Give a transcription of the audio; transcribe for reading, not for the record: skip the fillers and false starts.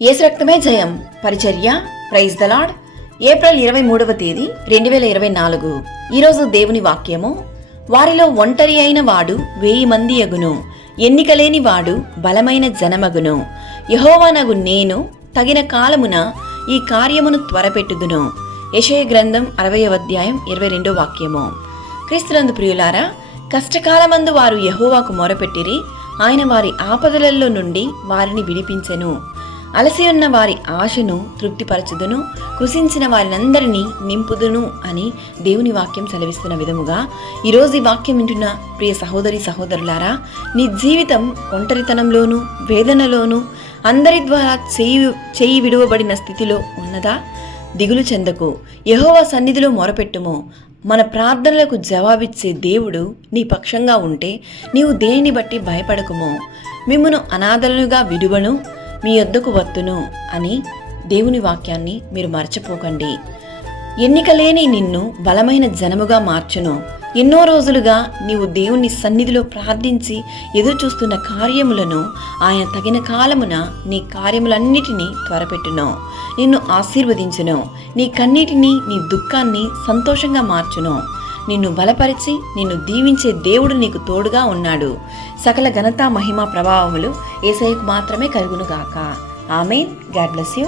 యేసు రక్తమే జయం పరిచర్య ప్రైజ్ ద లార్డ్. ఏప్రిల్ 23వ తేదీ 2024. ఈరోజు దేవుని వాక్యము, వారిలో ఒంటరి అయిన వాడు 1000 మంది అగును, ఎన్నికలేని వాడు బలమైన జనమగును. యెహోవానగు నేను తగిన కాలమున ఈ కార్యమును త్వరపెట్టుదును. యెషయా గ్రంథం 60వ అధ్యాయం 22వ వాక్యము. క్రీస్తునందు ప్రియులారా, కష్టకాలమందు వారు యెహోవాకు మొరపెట్టిరి, ఆయన వారి ఆపదలలో నుండి వారిని విడిపించెను. అలసి ఉన్న వారి ఆశను తృప్తిపరచుదును, కృషించిన వారినందరినీ నింపుదును అని దేవుని వాక్యం సెలవిస్తున్న విధముగా ఈరోజు ఈ వాక్యం వింటున్న ప్రియ సహోదరి సహోదరులారా, నీ జీవితం ఒంటరితనంలోనూ వేదనలోనూ అందరి ద్వారా చేయి విడువబడిన స్థితిలో ఉన్నదా? దిగులు చెందకు, యెహోవా సన్నిధిలో మొరపెట్టుము. మన ప్రార్థనలకు జవాబిచ్చే దేవుడు నీ పక్షంగా ఉంటే నీవు దేనిని బట్టి భయపడకుము. మిమ్మును అనాథలుగా విడువను, మీ యొద్దకు వత్తును అని దేవుని వాక్యాన్ని మీరు మరచిపోకండి. ఎన్నికలేని నిన్ను బలమైన జనముగా మార్చును. ఎన్నో రోజులుగా నీవు దేవుని సన్నిధిలో ప్రార్థించి ఎదురు చూస్తున్న కార్యములను ఆయన తగిన కాలమున నీ కార్యములన్నిటినీ త్వరపెట్టును, నిన్ను ఆశీర్వదించును, నీ కన్నీటిని నీ దుఃఖాన్ని సంతోషంగా మార్చును. నిన్ను బలపరిచి నిన్ను దీవించే దేవుడు నీకు తోడుగా ఉన్నాడు. సకల ఘనత మహిమ ప్రభావములు యేసయ్యకు మాత్రమే కలుగునుగాక. ఆమేన్. God bless you.